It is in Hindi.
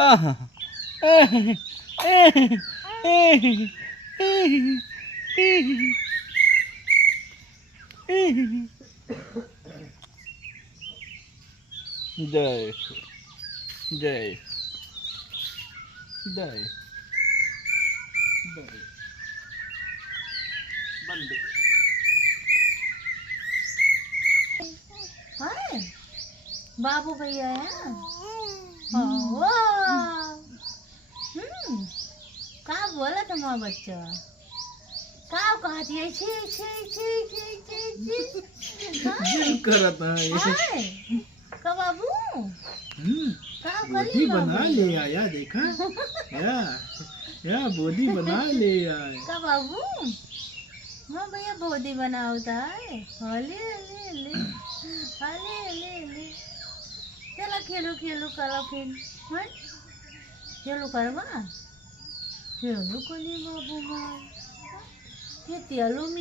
આહા. જય જય જય બંધ. हाय बाबू भैया है का बोला तुम्हारा बच्चा का कहती है छी छी छी छी छी छी दिल करता है हाय का बाबू का बोधी करी बना बाबू ले आया देखा या बोधी बना ले आया का बाबू हाँ भैया बोधी बनावता है हले हले हले हले हले हले चला खेलो खेलो करो फिर हाँ खेलो करवा खेलो कोनी बाबू मार ये तेलो में